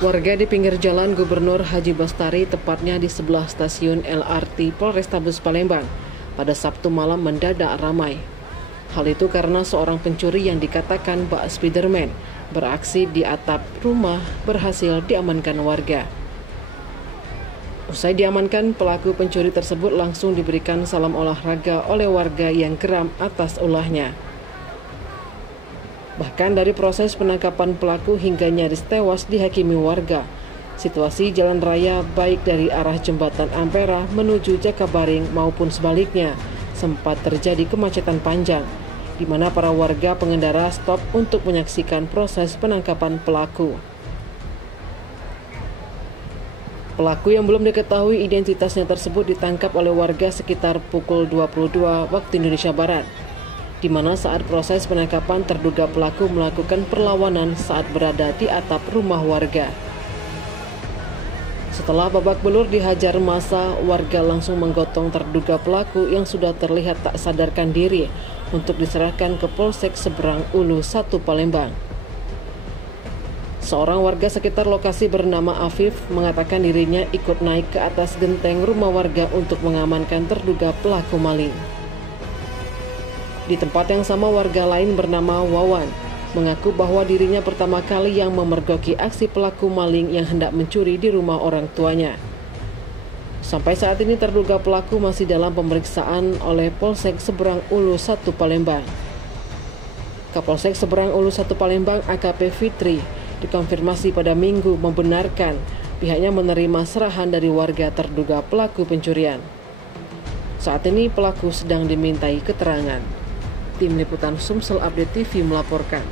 Warga di pinggir jalan Gubernur Haji Bastari, tepatnya di sebelah stasiun LRT Polrestabes Palembang, pada Sabtu malam mendadak ramai. Hal itu karena seorang pencuri yang dikatakan bak Spiderman beraksi di atap rumah berhasil diamankan warga. Usai diamankan, pelaku pencuri tersebut langsung diberikan salam olahraga oleh warga yang geram atas ulahnya. Bahkan dari proses penangkapan pelaku hingga nyaris tewas dihakimi warga. Situasi jalan raya baik dari arah jembatan Ampera menuju Jakabaring maupun sebaliknya sempat terjadi kemacetan panjang, di mana para warga pengendara stop untuk menyaksikan proses penangkapan pelaku. Pelaku yang belum diketahui identitasnya tersebut ditangkap oleh warga sekitar pukul 22 waktu Indonesia Barat, di mana saat proses penangkapan terduga pelaku melakukan perlawanan saat berada di atap rumah warga. Setelah babak belur dihajar massa, warga langsung menggotong terduga pelaku yang sudah terlihat tak sadarkan diri untuk diserahkan ke Polsek Seberang Ulu 1 Palembang. Seorang warga sekitar lokasi bernama Afif mengatakan dirinya ikut naik ke atas genteng rumah warga untuk mengamankan terduga pelaku maling. Di tempat yang sama, warga lain bernama Wawan mengaku bahwa dirinya pertama kali yang memergoki aksi pelaku maling yang hendak mencuri di rumah orang tuanya. Sampai saat ini terduga pelaku masih dalam pemeriksaan oleh Polsek Seberang Ulu 1 Palembang. Kapolsek Seberang Ulu 1 Palembang AKP Fitri dikonfirmasi pada Minggu membenarkan pihaknya menerima serahan dari warga terduga pelaku pencurian. Saat ini pelaku sedang dimintai keterangan. Tim Liputan Sumsel Update TV melaporkan.